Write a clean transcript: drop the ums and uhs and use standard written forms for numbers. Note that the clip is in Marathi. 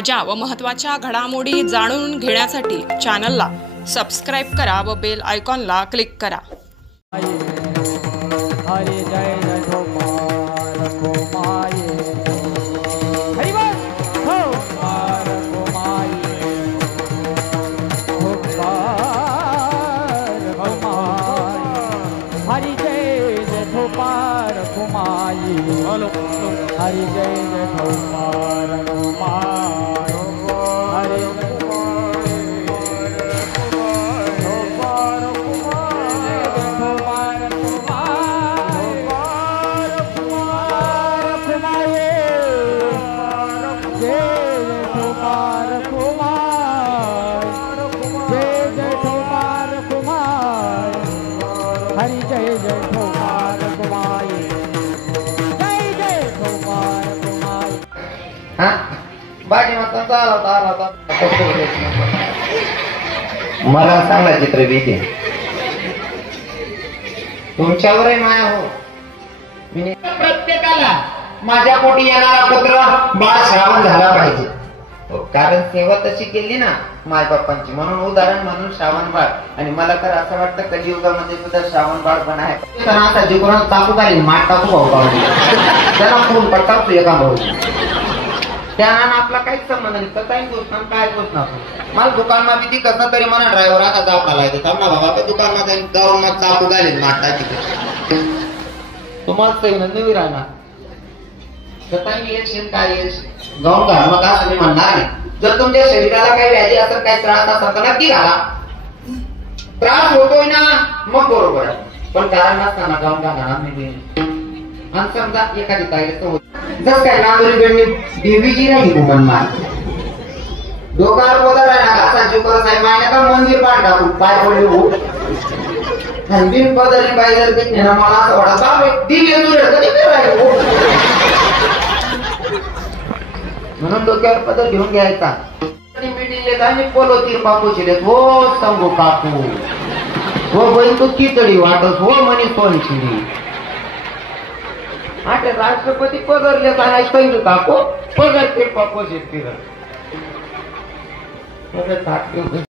ताज्या व महत्त्वाच्या घडामोडी जाणून घेण्यासाठी चॅनलला सबस्क्राइब करा व बेल आयकॉनला क्लिक करा। हरे जय जय गोपाल गोमाये हरि बोल गोपाल गोमाये गोपाल गोमाये हरि जय जय गोपाल गोमाये हरि जय जय गोपाल गोमाये हरि हरि जय जय गोपाल गोमाये जय जय गोपाल गोमाये। हाँ बाकी मग आला मला सांगा चित्रभीती तुमच्यावरही माया हो। प्रत्येकाला माझ्या पोटी येणारा पुत्र बाळ श्रावण झाला पाहिजे, कारण सेवा तशी केली ना माय बाप्पांची, म्हणून उदाहरण म्हणून श्रावण बाळ। आणि मला तर असं वाटतं कलियुगामध्ये सुद्धा श्रावण बाळ पण आहे। आता जीवनात टाकू काढील माठ टाकू भाऊ त्याला फोन पडता तू एका भाऊ त्यानं आपला काहीच संबंध नाही, काही गोष्ट काय गोष्ट नाही। मला दुकान मध्ये ती कसं तरी म्हणा ड्रायव्हर आता जाऊ लावायचं थांब ना बाबा ते दुकान मध्ये जाऊन मग टाकू घालेल माठ टाकी तुम्हाला सही नाही राहणार काय गाऊन घाल मग असं मी म्हणणार नाही। जर तुमच्या शरीराला काही व्याधी असेल काही त्रास असेल तर नक्की घाला, त्रास होतोय ना मग बरोबर आहे, पण कारण नसताना गाऊन घालणार नाही। आणि समजा एखादी काय जस काय नागरिकांनी देवीची नाही कुमन मार डोकार बोलत आहे ना असा जीव करत आहे मायना का मंदिर पाठ टाकू पाय पडले हो बिन बदलली पाहिजे जर काही मला असं वाटत बाबा दिव्य तुझ्या कधी राहिलो म्हणून डोक्यावर पदर घेऊन घ्यायचा। मीटिंग आणि पोलो तीर बापू शिलेत हो सांगू काकू हो बहीण तू खिचडी वाटत हो म्हणे सोन शिडी आता राष्ट्रपती पदरले काय सांगू काकू पदर ते बापू शिरतील